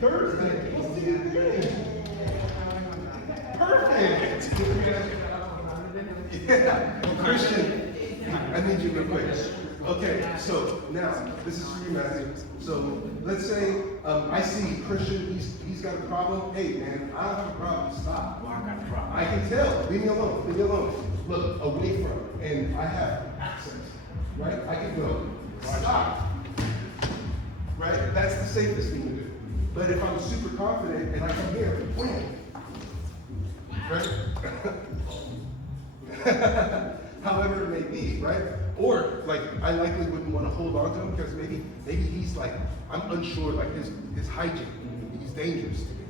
Thursday. We'll see you then. Perfect. Yeah. Christian, I need you real quick. Okay, so now, this is for you, Matthew. So let's say I see Christian, he's got a problem. Hey man, I don't have a problem. Stop. Well, I got a problem. I can tell. Leave me alone. Leave me alone. Look, away from him. And I have access. Right? I can go. Stop. Right? That's the safest thing to do. But if I'm super confident and I come here, wham. Right? However it may be, right? Or like I likely wouldn't want to hold on to him because maybe he's like, I'm unsure, like his hygiene. He's dangerous to me.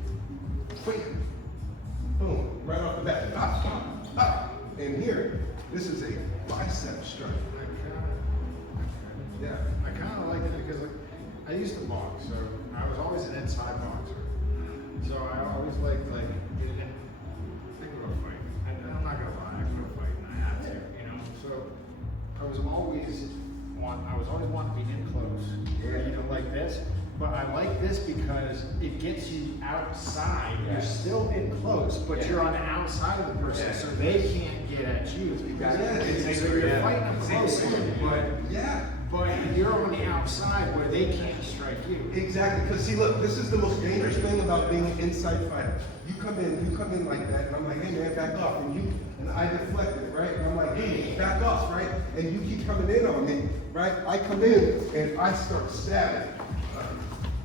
Wham. Boom. Right off the bat. And here, this is a bicep strike. Yeah. I kind of like it because like, I used to box, so I was always an inside boxer. So I always liked like, think of a fight. And I'm not gonna lie, I could have fight and I had to, you know. So I was always wanting to be in close, you know, like this. But I like this because it gets you outside. You're still in close, but you're on the outside of the person, so they can't get at you. So you're fighting them close in, but you're on the outside where they can't strike you. Exactly, because see, look, this is the most dangerous thing about being an inside fighter. You come in like that, and I'm like, hey man, back off, and I deflect it, right? And I'm like, hey, back off, right? And you keep coming in on me, right? I come in and I start stabbing.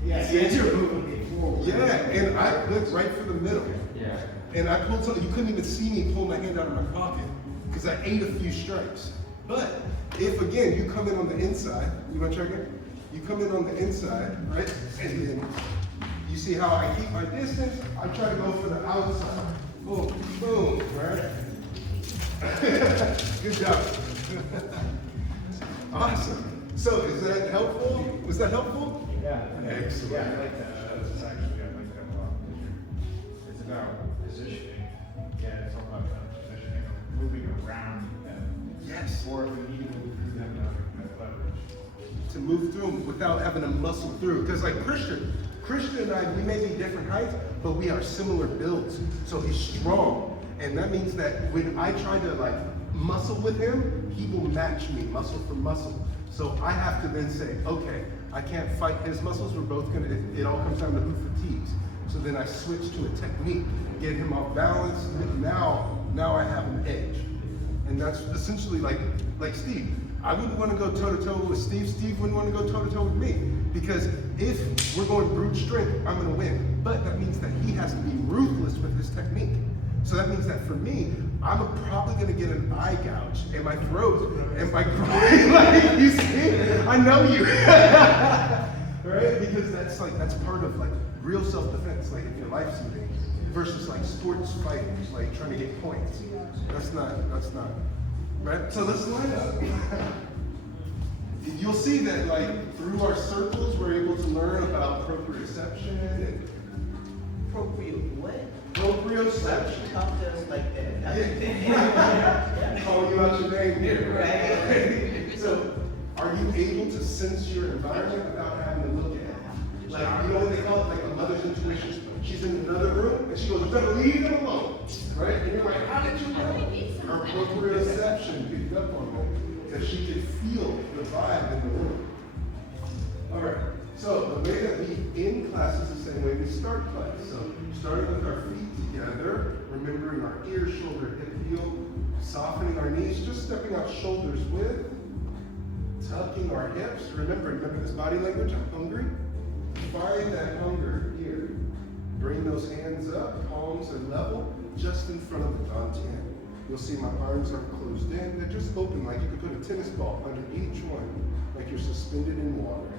Yeah, you're moving me forward. Yeah, and I went right for the middle. Yeah. And I pulled something, you couldn't even see me pull my hand out of my pocket because I ate a few strikes. But if again, you come in on the inside, you want to check it? You come in on the inside, right? And then you see how I keep my distance? I try to go for the outside. Boom, boom, right? Good job. Awesome. So is that helpful? Was that helpful? Yeah. Excellent. Yeah, I like that. It's actually, I like that a lot. It's about positioning. Yeah, it's all about positioning, moving around them. Yes. Or if we need to move through them, leverage. To move through them without having to muscle through. Because like Christian and I, we may be different heights, but we are similar builds. So he's strong. And that means that when I try to like muscle with him, he will match me muscle for muscle. So I have to then say, okay, I can't fight his muscles. We're both gonna, it all comes down to who fatigues. So then I switch to a technique, get him off balance. Now I have an edge. And that's essentially like Steve. I wouldn't want to go toe-to-toe with Steve. Steve wouldn't want to go toe-to-toe with me. Because if we're going brute strength, I'm going to win. But that means that he has to be ruthless with his technique. So that means that for me, I'm probably going to get an eye gouge in my throat and my groin. Like, you see? I know you. Right? Because that's part of like real self-defense, like if your life's in danger, versus like sports fighters, like trying to get points. That's not, right? So let's line up. You'll see that like through our circles, we're able to learn about proprioception and proprioception. Talk to us like that. Yeah. Calling you out your name here. Right. So, are you able to sense your environment without having to look at it? Like, you know what they call it? Like a mother's intuition. She's in another room and she goes, "Better leave them alone." Right? And you're like, how did you know? Her proprioception picked up on that. Because she could feel the vibe in the room. All right. So the way that we end class is the same way we start class. So starting with our feet together, remembering our ear, shoulder, hip, heel, softening our knees, just stepping out shoulders width, tucking our hips. Remember this body language, I'm hungry. Find that hunger here. Bring those hands up, palms are level, just in front of the dantian. You'll see my arms are closed in. They're just open, like you could put a tennis ball under each one, like you're suspended in water.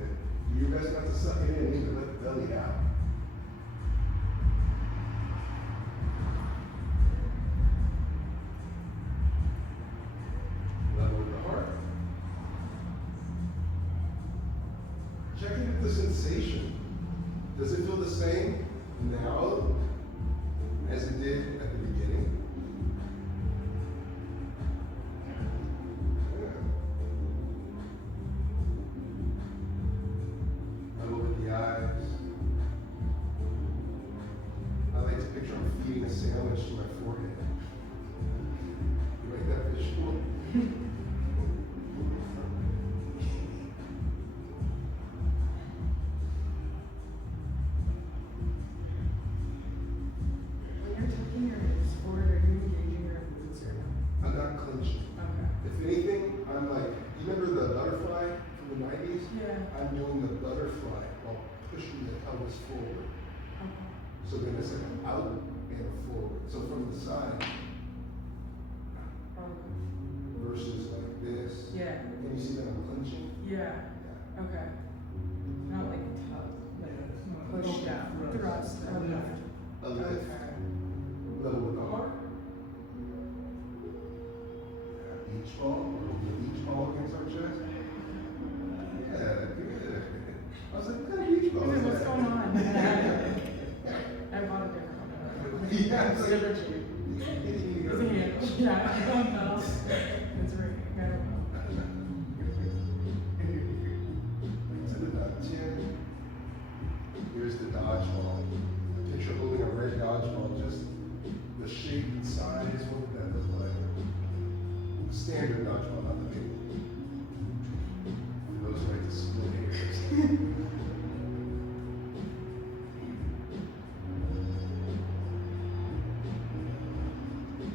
And do your best not to suck it in, either let the belly out. Level with the heart. Check in with the sensation. Does it feel the same now as it did at the beginning? Yeah. Level with the eyes. I like to picture I'm feeding a sandwich to my forehead. You like that visual? I'm not clenching. Okay. If anything, I'm like, you remember the butterfly from the 90s? Yeah. I'm doing the butterfly while pushing the pelvis forward. Okay. So then it's like an out and a forward. So from the side Okay. versus like this. Yeah. Can you see that I'm clenching? Yeah. Okay. Not like tough, like push down, thrust, or lift. A lift. Okay. Level with the heart. Beach ball, or beach ball against our chest. Yeah, good. I was like, what kind of beach ball is What's that? going on? I bought a different one. Yeah, it's like, It's a handle. Yeah, I don't know. It's ringing. I don't know. to the chin. Here's the dodgeball. Picture holding a red dodgeball, just the shape and size, what would that look like? Standard dodgeball, not the big one. For those who like to split hairs.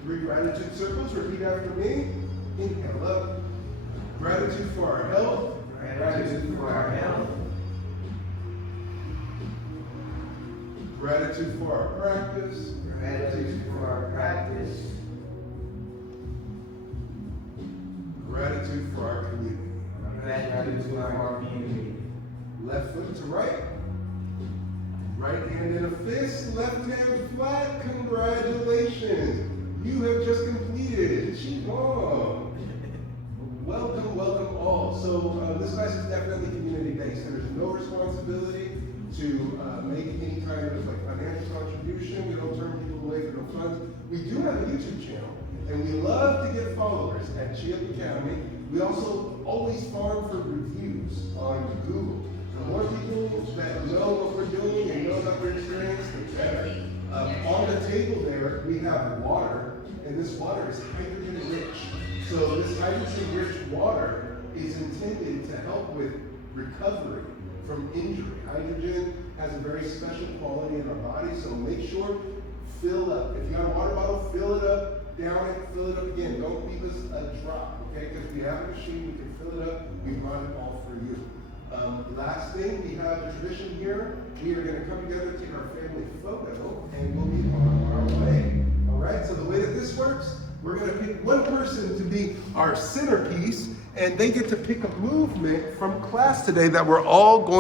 3 gratitude circles, repeat after me. Inhale up. Gratitude for our health. Gratitude for our health. Gratitude for our practice. Gratitude for our practice. Gratitude for our community. Gratitude for our community. Left foot to right. Right hand in a fist, left hand flat. Congratulations. You have just completed Qigong. Welcome, welcome all. So this class is definitely community-based. There's no responsibility to make any kind of like financial contribution. We don't turn people away for no funds. We do have a YouTube channel, and we love to get followers at Chi Academy. We also always farm for reviews on Google. The more people that know what we're doing and know about our experience, the better. On the table there, we have water, and this water is hydrogen rich. So this hydrogen rich water is intended to help with recovery from injury. Hydrogen has a very special quality in our body, so make sure, fill up. If you got a water bottle, fill it up, down it, fill it up again. Don't leave us a drop, okay? Because we have a machine, we can fill it up, we run it all for you. Last thing, we have a tradition here. We are going to come together, take our family photo, and we'll be on our way. All right, so the way that this works, we're going to pick one person to be our centerpiece, and they get to pick a movement from class today that we're all going